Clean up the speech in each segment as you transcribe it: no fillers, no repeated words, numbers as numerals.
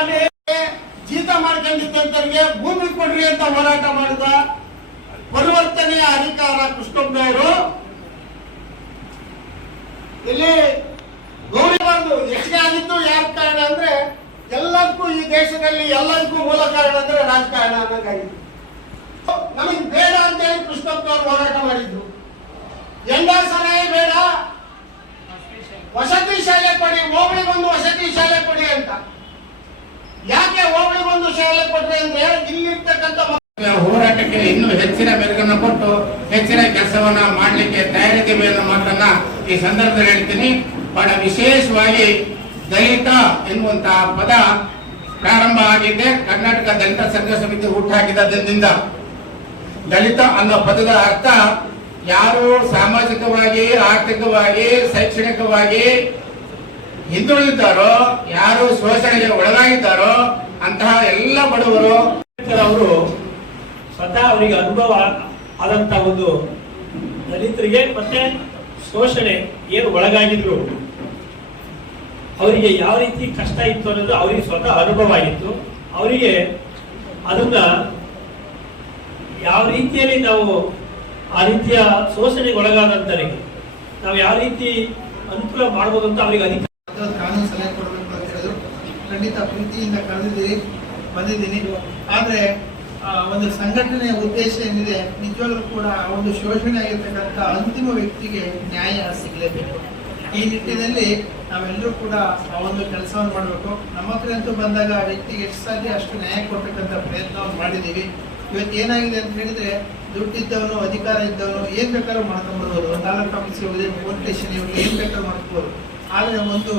ಅಲ್ಲಿ ಜೀತ ಮಾಡ್ಕೊಂಡಿದ್ದಂತವ್ರಿಗೆ ಭೂಮಿ ಕೊಡ್ರಿ ಅಂತ ಹೋರಾಟ ಮಾಡಿದ ಪರಿವರ್ತನೆಯ ಅಧಿಕಾರ ಕೃಷ್ಣಪ್ಪನವರು ಇಲ್ಲಿ ಗೌರವವನ್ನು ಹೆಚ್ಚಿಗೆ ಆಗಿದ್ದು ಯಾರ ಕಾರಣ ಅಂದ್ರೆ ಎಲ್ಲಕ್ಕೂ ಈ ದೇಶದಲ್ಲಿ ಎಲ್ಲದಕ್ಕೂ ಮೂಲ ಕಾರಣ ಅಂದ್ರೆ ರಾಜಕಾರಣ ಅನ್ನೋದಾಗಿತ್ತು. ನಮಗೆ ಬೇಡ ಅಂತ ಹೇಳಿ ಕೃಷ್ಣಪ್ಪನವರು ಹೋರಾಟ ಮಾಡಿದ್ರು. ಸಲಹೆ ಬೇಡ, ವಸತಿ ಶಾಲೆ ಕೊಡಿ, ಹೋಬಳಿಗೊಂದು ವಸತಿ ಶಾಲೆ ಕೊಡಿ ಅಂತ. ಯಾಕೆ ಹೋಬಳಿಗೊಂದು ಶಾಲೆ ಕೊಟ್ರಿ ಅಂದ್ರೆ ಇಲ್ಲಿರ್ತಕ್ಕಂಥ ಹೋರಾಟಕ್ಕೆ ಇನ್ನೂ ಹೆಚ್ಚಿನ ಮೆರುಗನ್ನು ಕೊಟ್ಟು ಹೆಚ್ಚಿನ ಕೆಲಸವನ್ನ ಮಾಡಲಿಕ್ಕೆ ತಯಾರಿದ್ದೇವೆ ಅನ್ನೋ ಮಾತನ್ನ ಈ ಸಂದರ್ಭದಲ್ಲಿ ಹೇಳ್ತೀನಿ. ಬಹಳ ವಿಶೇಷವಾಗಿ ದಲಿತ ಎನ್ನುವಂತಹ ಪದ ಪ್ರಾರಂಭ ಆಗಿದೆ. ಕರ್ನಾಟಕ ದಲಿತ ಸಂಘ ಸಮಿತಿ ಹುಟ್ಟಾಕಿದ್ದರಿಂದ ದಲಿತ ಅನ್ನೋ ಪದದ ಅರ್ಥ ಯಾರು ಸಾಮಾಜಿಕವಾಗಿ, ಆರ್ಥಿಕವಾಗಿ, ಶೈಕ್ಷಣಿಕವಾಗಿ ಹಿಂದುಳಿದಿದ್ದಾರೋ, ಯಾರು ಶೋಷಣೆಗೆ ಒಳಗಾಗಿದ್ದಾರೋ ಅಂತಹ ಎಲ್ಲ ಬಡವರು ಅವರು ಸ್ವತಃ ಅವರಿಗೆ ಅನುಭವ ಆದಂತ ಒಂದು ದಲಿತರಿಗೆ ಮತ್ತೆ ಶೋಷಣೆ ಏನು ಒಳಗಾಗಿದ್ರು ಅವರಿಗೆ ಯಾವ ರೀತಿ ಕಷ್ಟ ಇತ್ತು ಅನ್ನೋದು ಅವರಿಗೆ ಸ್ವತಃ ಅನುಭವ ಆಗಿತ್ತು. ಅವರಿಗೆ ಅದನ್ನ ಯಾವ ರೀತಿಯಲ್ಲಿ ನಾವು ಆ ರೀತಿಯ ಶೋಷಣೆಗೆ ಒಳಗಾದಂತರಿಗೆ ನಾವು ಯಾವ ರೀತಿ ಅನುಕೂಲ ಮಾಡಬಹುದು ಅಂತ ಅವರಿಗೆ ಅಧಿಕಾರ ಕಾನೂನು ಸಲಹೆ ಕೊಡಬೇಕು ಅಂತ ಹೇಳಿದ್ರು. ಖಂಡಿತ ಪ್ರೀತಿಯಿಂದ ಬಂದಿದ್ದೀನಿ. ಆದ್ರೆ ಒಂದು ಸಂಘಟನೆಯ ಉದ್ದೇಶ ಏನಿದೆ, ನಿಜವಾಗ್ಲೂ ಕೂಡ ಒಂದು ಶೋಷಣೆ ಆಗಿರ್ತಕ್ಕಂಥ ಅಂತಿಮ ವ್ಯಕ್ತಿಗೆ ನ್ಯಾಯ ಸಿಗಲೇಬೇಕು. ಈ ನಿಟ್ಟಿನಲ್ಲಿ ನಾವೆಲ್ಲರೂ ಕೂಡ ಆ ಒಂದು ಕೆಲಸವನ್ನು ಮಾಡಬೇಕು. ನಮ್ಮ ಹತ್ರ ಅಂತೂ ಬಂದಾಗ ವ್ಯಕ್ತಿಗೆ ಎಷ್ಟು ಸಾಧ್ಯ ಅಷ್ಟು ನ್ಯಾಯ ಕೊಡ್ತಕ್ಕಂಥ ಪ್ರಯತ್ನವನ್ನು ಮಾಡಿದ್ದೀವಿ. ಇವತ್ತು ಏನಾಗಿದೆ ಅಂತ ಹೇಳಿದ್ರೆ, ದುಡ್ಡಿದ್ದವನು, ಅಧಿಕಾರ ಇದ್ದವನು ಏನ್ ಬೇಕಾದ್ರೂ ಮಾಡ್ಕೊಂಡ್ಬರ್ಬೋದು. ತಾಲೂಕು ಆಫೀಸ್ಗೆ ಹೋಗಿ, ಪೊಲೀಸ್ ಸ್ಟೇಷನ್ ಏನ್ ಬೇಕಾದ್ರೂ ಮಾಡ್ಕೋಬಹುದು. ಆದ್ರೆ ಒಂದು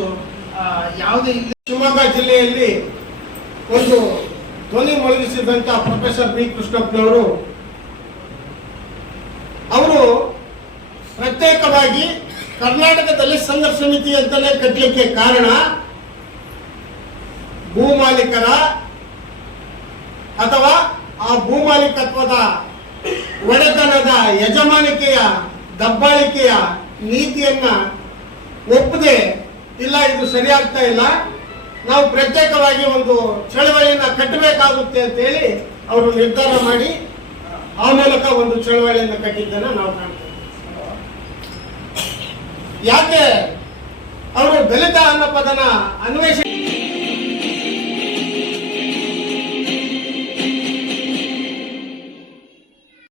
ಯಾವುದೇ ಇಲ್ಲ. ಶಿವಮೊಗ್ಗ ಜಿಲ್ಲೆಯಲ್ಲಿ ಒಂದು ಧ್ವನಿ ಮೊಳಗಿಸಿದಂತ ಪ್ರೊಫೆಸರ್ ಬಿ ಕೃಷ್ಣಪ್ಪನವರು ಅವರು ಪ್ರತ್ಯೇಕವಾಗಿ ಕರ್ನಾಟಕದಲ್ಲಿ ಸಂಘರ್ಷ ಸಮಿತಿ ಅಂತಾನೆ ಕಟ್ಟಲಿಕ್ಕೆ ಕಾರಣ ಭೂಮಾಲೀಕರ ಅಥವಾ ಆ ಭೂಮಾಲೀಕತ್ವದ ಒಡೆತನದ ಯಜಮಾನಿಕೆಯ ದಬ್ಬಾಳಿಕೆಯ ನೀತಿಯನ್ನ ಒಪ್ಪದೆ, ಇಲ್ಲ ಇದು ಸರಿಯಾಗ್ತಾ ಇಲ್ಲ, ನಾವು ಪ್ರತ್ಯೇಕವಾಗಿ ಒಂದು ಚಳವಳಿಯನ್ನ ಕಟ್ಟಬೇಕಾಗುತ್ತೆ ಅಂತ ಹೇಳಿ ಅವರು ನಿರ್ಧಾರ ಮಾಡಿ ಆ ಮೂಲಕ ಒಂದು ಚಳವಳಿಯನ್ನು ಕಟ್ಟಿದ್ದನ್ನ ನಾವು ಕಾಣ್ತೇವೆ. ಯಾಕೆ ಅವರು ದಲಿತ ಅನ್ನೋ ಪದನ ಅನ್ವೇಷಣೆ